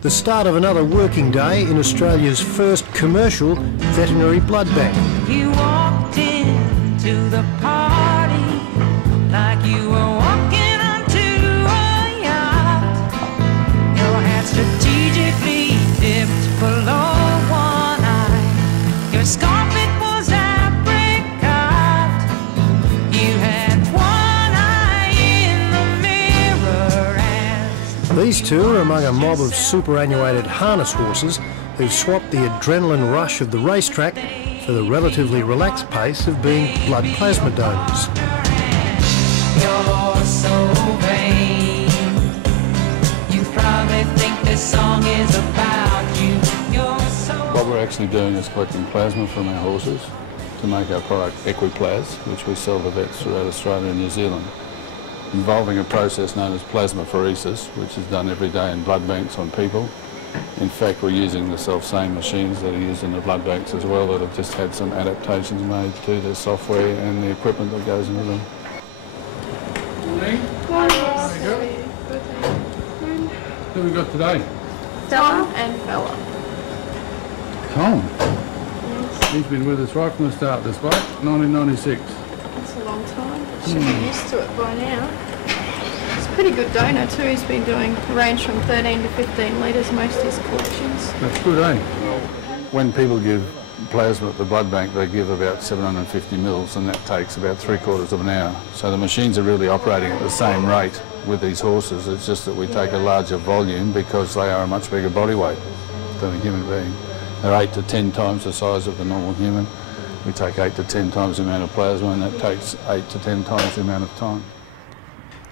The start of another working day in Australia's first commercial veterinary blood bank. You walked into the party like you were walking onto a yacht. Your hat strategically dipped below one eye. Your scarf, it was apricot. You had one eye in the mirror as These two are among a mob of superannuated harness horses who've swapped the adrenaline rush of the racetrack for the relatively relaxed pace of being blood plasma donors. you're so vain. You probably think this song is about you. You're so What we're actually doing is collecting plasma from our horses to make our product Equiplas, which we sell to vets throughout Australia and New Zealand, involving a process known as plasmapheresis, which is done every day in blood banks on people. In fact, we're using the self-same machines that are used in the blood banks as well, that have just had some adaptations made to the software and the equipment that goes into them. Who have we got today? Stella and Bella. Tom. He's been with us right from the start this way, 1996. That's a long time. Should be used to it by now. He's a pretty good donor too. He's been doing a range from 13 to 15 litres most of his collections. That's good, eh? When people give plasma at the blood bank, they give about 750 mils, and that takes about 3/4 of an hour. So the machines are really operating at the same rate with these horses. It's just that we take a larger volume because they are a much bigger body weight than a human being. They're 8 to 10 times the size of the normal human. We take 8 to 10 times the amount of plasma, and that takes 8 to 10 times the amount of time.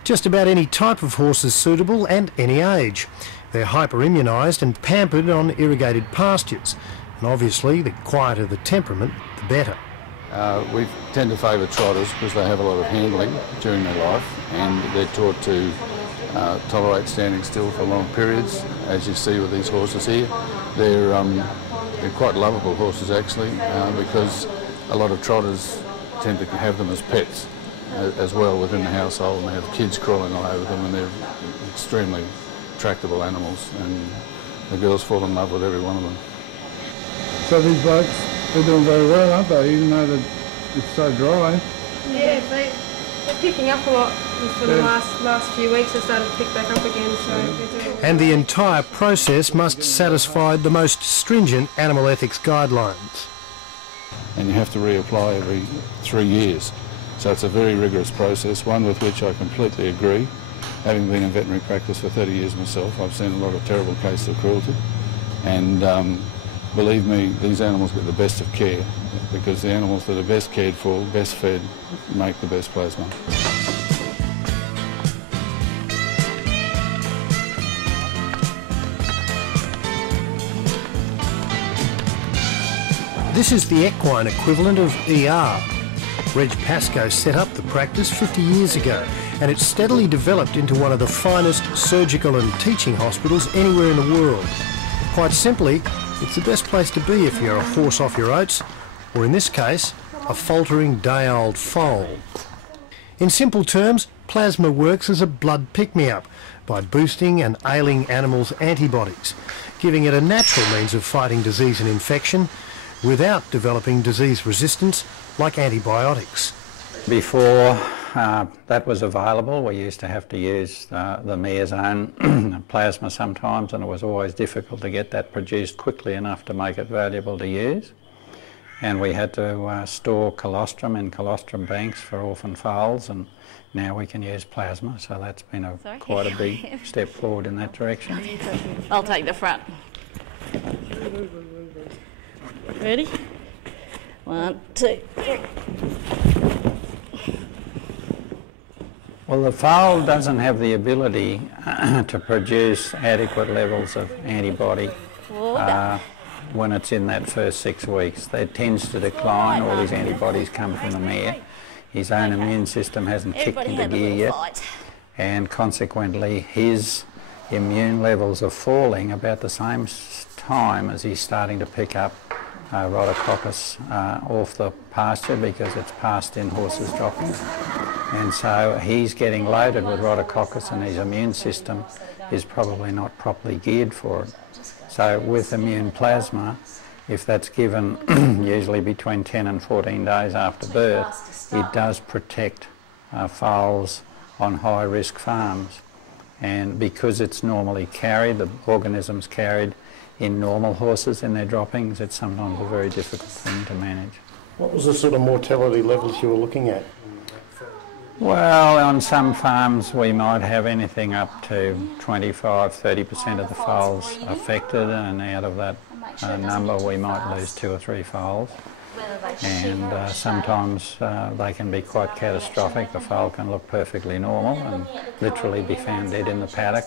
Just about any type of horse is suitable and any age. They're hyperimmunised and pampered on irrigated pastures. And obviously, the quieter the temperament, the better. We tend to favour trotters because they have a lot of handling during their life, and they're taught to tolerate standing still for long periods. As you see with these horses here, they're quite lovable horses actually, because a lot of trotters tend to have them as pets as well within the household, and they have kids crawling all over them, and they're extremely tractable animals, and the girls fall in love with every one of them. So these blokes, they're doing very well, aren't they, even though it's so dry? Yeah, they're picking up a lot for the last few weeks. They started to pick back up again, so they're doing. And the entire process must satisfy the most stringent animal ethics guidelines. And you have to reapply every 3 years. So it's a very rigorous process, one with which I completely agree. Having been in veterinary practice for 30 years myself, I've seen a lot of terrible cases of cruelty. And believe me, these animals get the best of care, because the animals that are best cared for, best fed, make the best plasma. This is the equine equivalent of ER. Reg Pascoe set up the practice 50 years ago, and it's steadily developed into one of the finest surgical and teaching hospitals anywhere in the world. Quite simply, it's the best place to be if you're a horse off your oats, or in this case, a faltering day-old foal. In simple terms, plasma works as a blood pick-me-up by boosting an ailing animal's antibodies, giving it a natural means of fighting disease and infection without developing disease resistance like antibiotics. Before that was available, we used to have to use the mare's own plasma sometimes, and it was always difficult to get that produced quickly enough to make it valuable to use. And we had to store colostrum in colostrum banks for orphan foals, and now we can use plasma, so that's been quite a big step forward in that direction. I'll take the front. Ready? 1, 2, 3. Well, the foal doesn't have the ability to produce adequate levels of antibody when it's in that first 6 weeks. That tends to decline. All his antibodies come from the mare. His own immune system hasn't kicked into gear yet, and consequently his immune levels are falling about the same time as he's starting to pick up rhodococcus off the pasture, because it's passed in horses dropping. And so he's getting loaded with rhodococcus and his immune system is probably not properly geared for it. So with immune plasma, if that's given usually between 10 and 14 days after birth, it does protect foals on high-risk farms. And because it's normally carried, the organism's carried in normal horses in their droppings, it's sometimes a very difficult thing to manage. What was the sort of mortality levels you were looking at? Well, on some farms we might have anything up to 25–30% of the foals affected, and out of that number we might lose 2 or 3 foals. And sometimes they can be quite catastrophic. A foal can look perfectly normal and literally be found dead in the paddock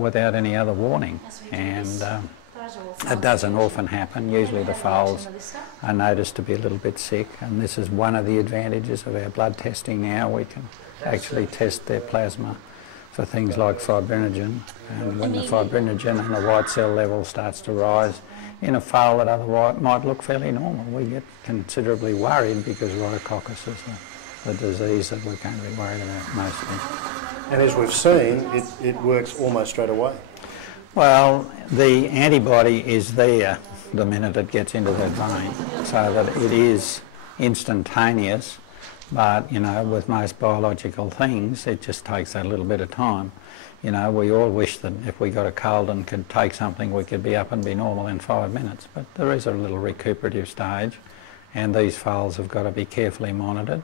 without any other warning. And it doesn't often happen. Usually the foals are noticed to be a little bit sick, and this is one of the advantages of our blood testing now. We can actually test their plasma for things like fibrinogen, and when the fibrinogen and the white cell level starts to rise in a foal that otherwise might look fairly normal, we get considerably worried because rhodococcus is the disease that we're going to be worried about mostly. And as we've seen, it works almost straight away. Well, the antibody is there the minute it gets into that vein, so that it is instantaneous, but, you know, with most biological things, it just takes that little bit of time. You know, we all wish that if we got a cold and could take something, we could be up and be normal in 5 minutes, but there is a little recuperative stage, and these foals have got to be carefully monitored.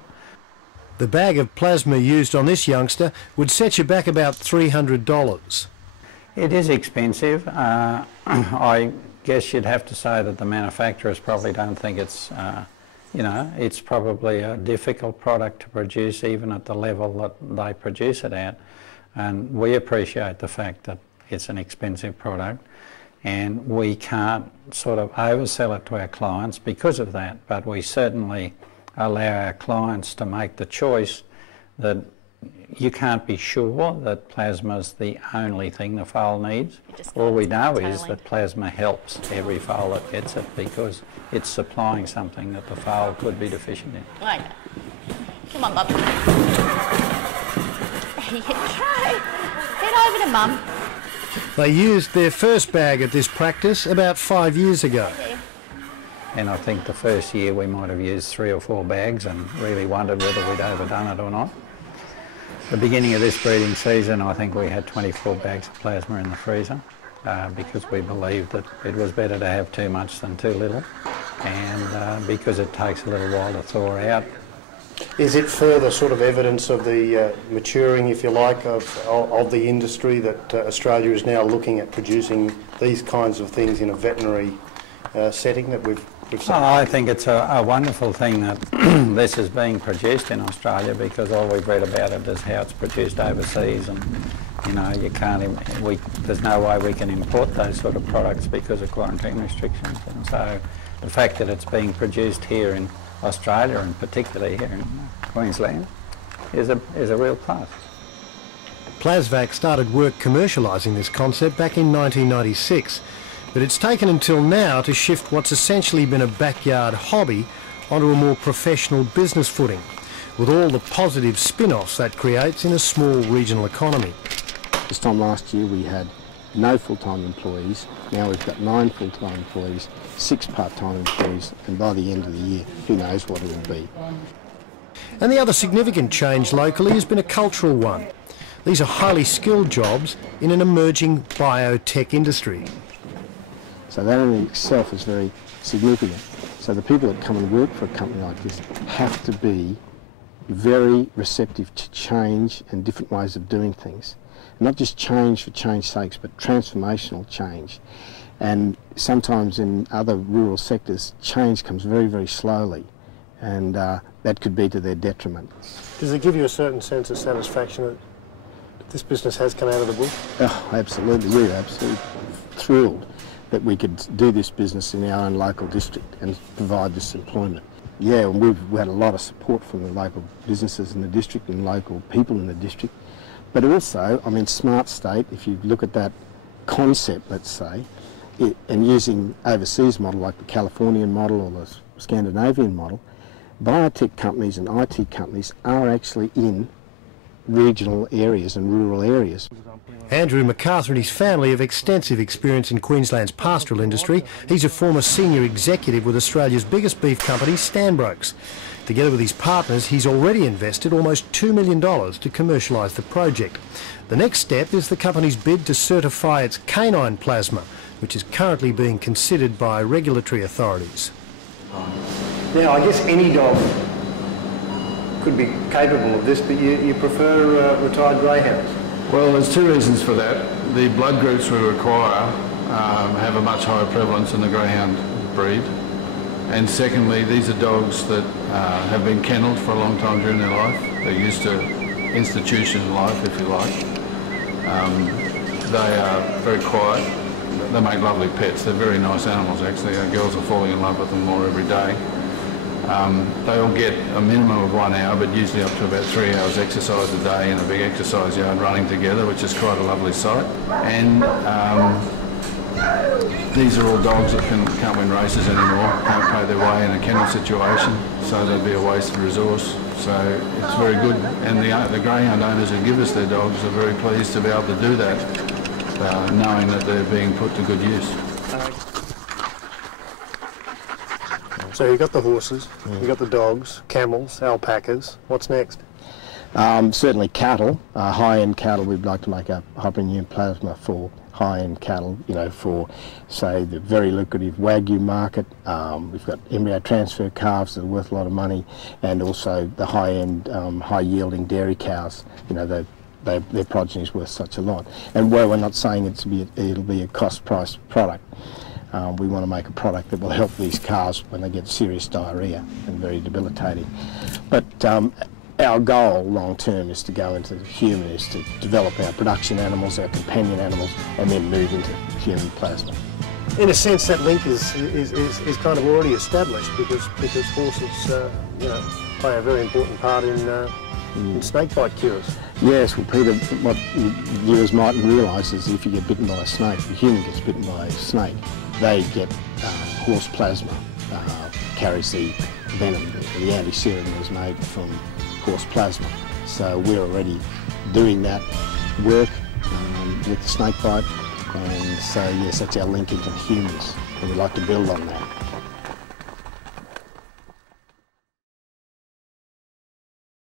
The bag of plasma used on this youngster would set you back about $300. It is expensive. I guess you'd have to say that the manufacturers probably don't think it's, you know, it's probably a difficult product to produce even at the level that they produce it at. And we appreciate the fact that it's an expensive product, and we can't sort of oversell it to our clients because of that, but we certainly allow our clients to make the choice that you can't be sure that plasma's the only thing the foal needs. All we know is that plasma helps every foal that gets it because it's supplying something that the foal could be deficient in. Okay. Come on, Bob. There you go. Head over to Mum. They used their first bag at this practice about 5 years ago. And I think the first year we might have used 3 or 4 bags and really wondered whether we'd overdone it or not. The beginning of this breeding season, I think we had 24 bags of plasma in the freezer because we believed that it was better to have too much than too little, and because it takes a little while to thaw out. Is it further sort of evidence of the maturing, if you like, of the industry that Australia is now looking at producing these kinds of things in a veterinary setting that we've seen? Oh, I think it's a wonderful thing that this is being produced in Australia, because all we've read about it is how it's produced overseas, and you know, you can't. There's no way we can import those sort of products because of quarantine restrictions, and so the fact that it's being produced here in Australia, and particularly here in Queensland, is a real plus. Plasvacc started work commercialising this concept back in 1996, but it's taken until now to shift what's essentially been a backyard hobby onto a more professional business footing, with all the positive spin-offs that creates in a small regional economy. This time last year we had no full-time employees. Now we've got 9 full-time employees, 6 part-time employees, and by the end of the year, who knows what it will be. And the other significant change locally has been a cultural one. These are highly skilled jobs in an emerging biotech industry. So that in itself is very significant. So the people that come and work for a company like this have to be very receptive to change and different ways of doing things. Not just change for change's sake, but transformational change. And sometimes in other rural sectors, change comes very, very slowly, and that could be to their detriment. Does it give you a certain sense of satisfaction that this business has come out of the bush? Oh, absolutely. We're absolutely thrilled that we could do this business in our own local district and provide this employment. Yeah, and we've had a lot of support from the local businesses in the district and local people in the district. But also, I mean, Smart State, if you look at that concept, let's say, and using overseas model like the Californian model or the Scandinavian model, biotech companies and IT companies are actually in regional areas and rural areas. Andrew MacArthur and his family have extensive experience in Queensland's pastoral industry. He's a former senior executive with Australia's biggest beef company, Stanbrokes. Together with his partners, he's already invested almost $2 million to commercialise the project. The next step is the company's bid to certify its canine plasma, which is currently being considered by regulatory authorities. Now, I guess any dog could be capable of this, but you prefer retired greyhounds? Well, there's two reasons for that. The blood groups we require have a much higher prevalence in the greyhound breed. And secondly, these are dogs that have been kennelled for a long time during their life. They're used to institution life, if you like. They are very quiet. They make lovely pets. They're very nice animals, actually. Our girls are falling in love with them more every day. They all get a minimum of 1 hour, but usually up to about 3 hours exercise a day in a big exercise yard running together, which is quite a lovely sight. And these are all dogs that can't win races anymore, can't pay their way in a kennel situation, so they'd be a wasted resource. So it's very good, and the greyhound owners who give us their dogs are very pleased to be able to do that, knowing that they're being put to good use. So you've got the horses, you've got the dogs, camels, alpacas. What's next? Certainly cattle, high-end cattle. We'd like to make a hyperimmune plasma for high-end cattle, you know, for, say, the very lucrative Wagyu market. We've got embryo transfer calves that are worth a lot of money, and also the high-end, high-yielding dairy cows. You know, their progeny is worth such a lot. And where we're not saying it'll be a cost-price product, we want to make a product that will help these cows when they get serious diarrhoea and very debilitating. But our goal long term is to go into human, is to develop our production animals, our companion animals, and then move into human plasma. In a sense, that link is kind of already established because horses, you know, play a very important part in snakebite cures. Yes, well, Peter, what viewers mightn't realise is if you get bitten by a snake, the human gets bitten by a snake, they get horse plasma, carries the venom. The anti-serum is made from horse plasma. So we're already doing that work with the snake bite, and so yes, that's our link into humans, and we'd like to build on that.